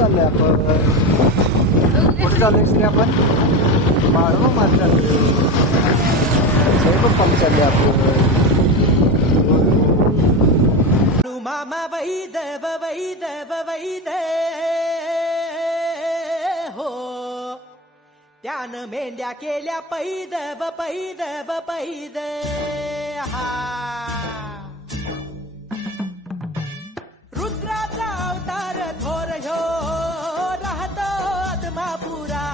चाललंय आपण? कुठे चाललंय श्री आपण? बाळूमामाला चाललोय. जयगोपाल चाललंय आपण. मामा वैद वैद वैद हो त्यानं मेंढ्या केल्या पैद पैद पैद हा रुद्राचा अवतार थोर ह्यो राहतो आत्मापुरा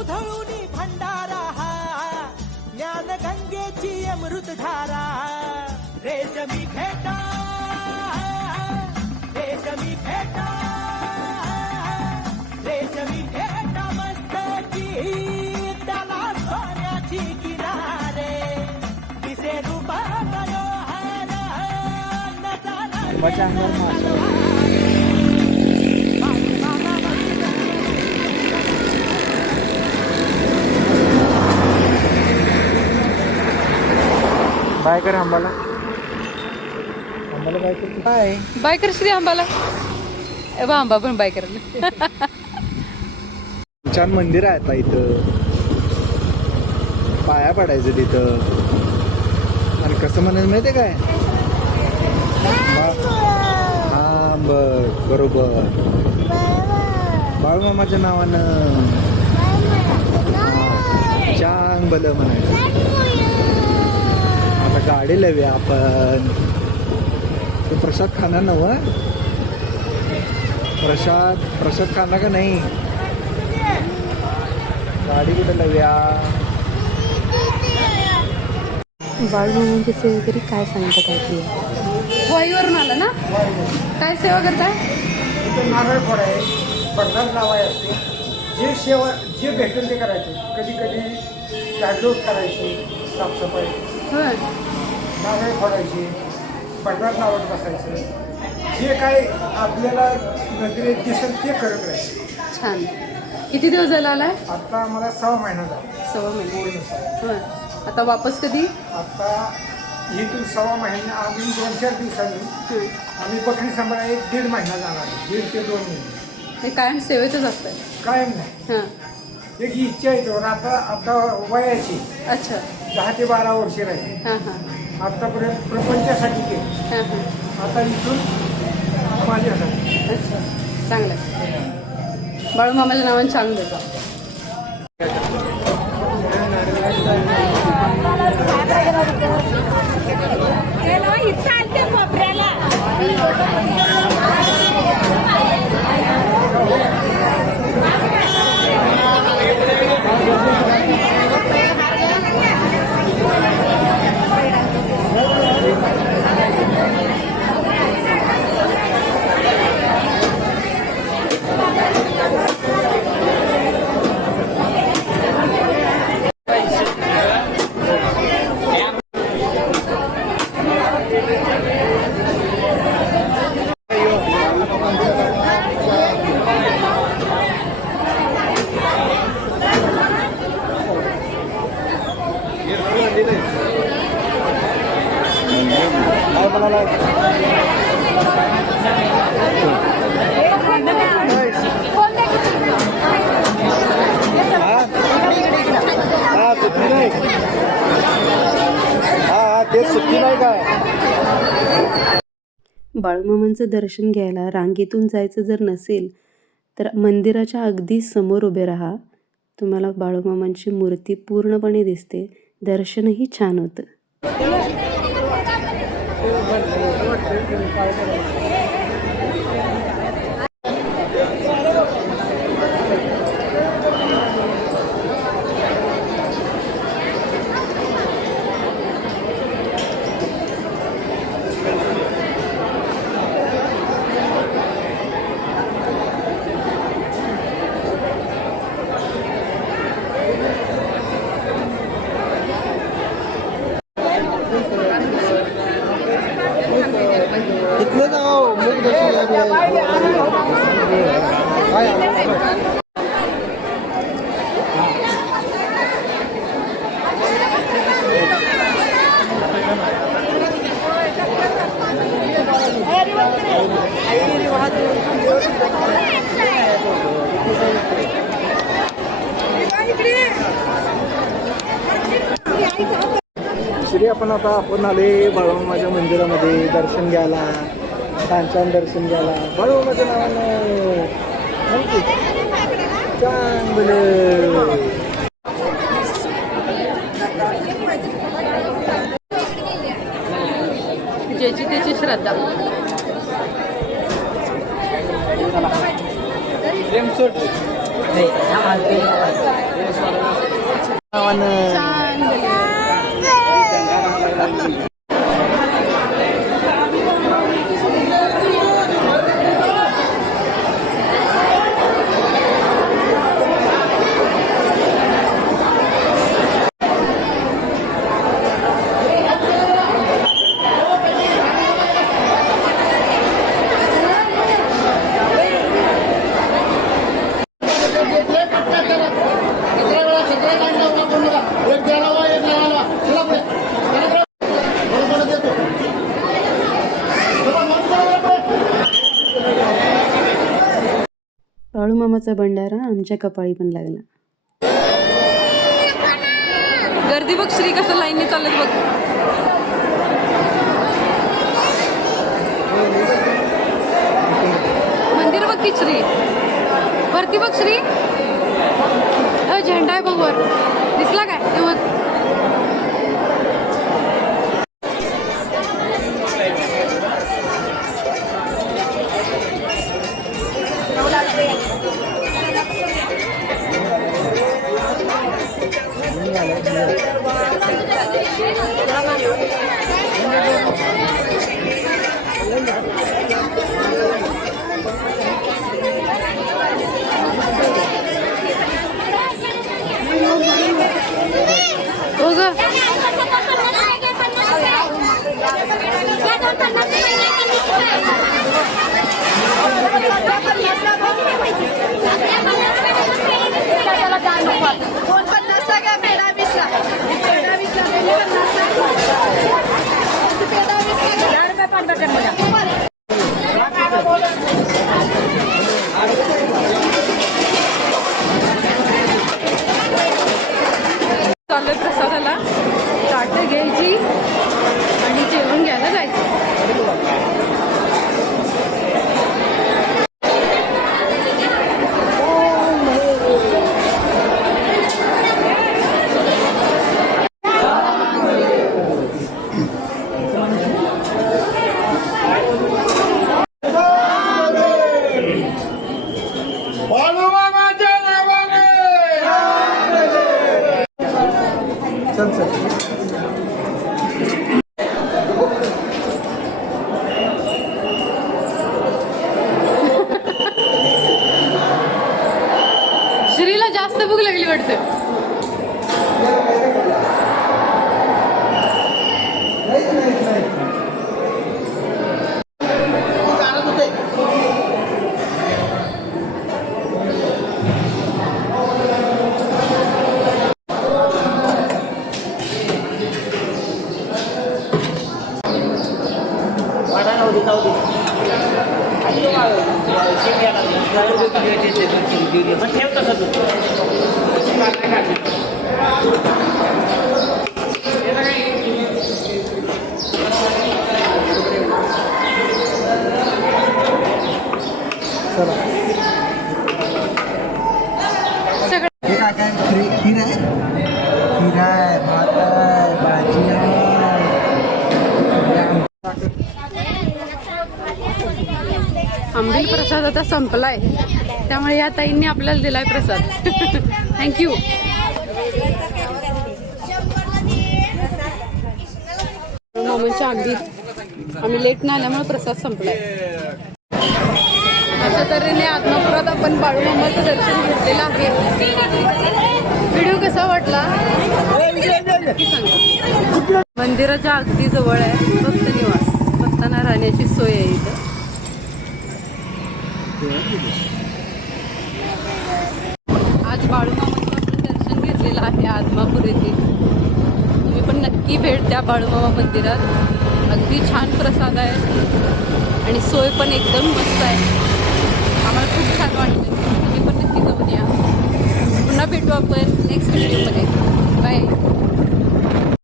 उधळूनी भंडारा हा ज्ञान गंगेची अमृतधारा रेशमी फेटा रेशमी फेटा रेशमी फेटा मस्तकी त्याला सोन्याची किनारे दिसे रूप मनोहर माझ्या अंगावर माशा. बाय कर आंबाला. आंबाला बाय कर. बाय बाय कर श्री आंबाला. आंबा पण बाय करायला. छान मंदिर आहे आता इथं. पाया पडायचं तिथं. आणि कसं म्हणायचं माहितीये काय? हा बरोबर. बाळूमामाच्या नावानं चांग भलं म्हणायचं. आता गाडी लावूया आपण. तो प्रसाद खाणार नव? प्रसाद खाणार का नाही? गाडी कुठे लावूया? बाळूमामांची सेवा तरी काय सांगतात ऐकूया. वाईवरून आला ना? काय सेवा करताय? नारळ फोडाय पडदार लावाय असते. जे सेवा जे भेटेल ते करायचे. कधी कधी जागृत करायचे. साफसफाई होय. नारळ फोडायचे पडदार लावत बसायचं. जे काय आपल्याला नजरेत दिसेल ते करत राहायचे. छान. किती दिवस झाला आलाय? आता मला 6 महिना झाला. 6 महिने. पूर्ण. होय. आता वापस कधी? आता इथून 6 महिने आम्ही 2-4 दिवसांनी आम्ही बकरी सांभाळा 1-1.5 महिना जाणार. 1.5 ते 2 महिने. हे कायम सेवेतच असतंय? कायम नाही. हां. एक इच्छा आहे तर आता वयाची अच्छा. 10 ते 12 वर्ष राहिली. हां हां आतापर्यंत प्रपंचासाठी केलं. हां हां. आता इथून माझ्यासाठी. अच्छा. चांगलं आहे. बाळूमामाच्या नावाने चांग देतो. बाळूमामांचं दर्शन घ्यायला रांगेतून जायचं जर नसेल तर मंदिराच्या अगदी समोर उभे राहा. तुम्हाला बाळूमामांची मूर्ती पूर्णपणे दिसते. दर्शनही छान होतं. इथनं जाऊ आपण आले बाळूमामाच्या मंदिरामध्ये दर्शन घ्यायला, छान दर्शन घ्यायला. बाळूमामाच्या नावानं चांगलं. ज्याची त्याची श्रद्धा. बाळूमामाचा भंडारा आमच्या कपाळी पण लागला. गर्दी बघ श्री कसं लाईनने चालत बघ. मंदिर बघ की श्री वरती बघ श्री. झेंडा आहे बघ वर दिसला काय तेव्हा. हो ग चालू प्रसादाला ताटं घ्यायची आणि जेवण घ्यायला जायचं. श्रीला जास्त भूक लागली वाटतं. हे काय काय खीर आहे, खीर आहे, भात आहे, भाजी आहे. आंबील प्रसाद आता संपलाय त्यामुळे या ताईंनी आपल्याला दिलाय प्रसाद. थँक्यू. मामांच्या अगदी आम्ही लेट नाही आल्यामुळे प्रसाद संपलाय. अशा तऱ्हेने आत्मापुरात आपण बाळूमामाचं दर्शन घेतलेलं आहे. व्हिडिओ कसा वाटला नक्की सांगा. मंदिराच्या अगदी जवळ आहे भक्त निवास, भक्तांना राहण्याची सोय आहे इथं. आज बाळूमामाचं आपण दर्शन घेतलेलं आहे आदमापूर येथे. तुम्ही पण नक्की भेट द्या बाळूमामा मंदिरात. अगदी छान प्रसाद आहे आणि सोय पण एकदम मस्त आहे. आम्हाला खूप छान वाटलं. तुम्ही पण नक्की जाऊन या. पुन्हा भेटू आपण नेक्स्ट व्हिडिओमध्ये. बाय.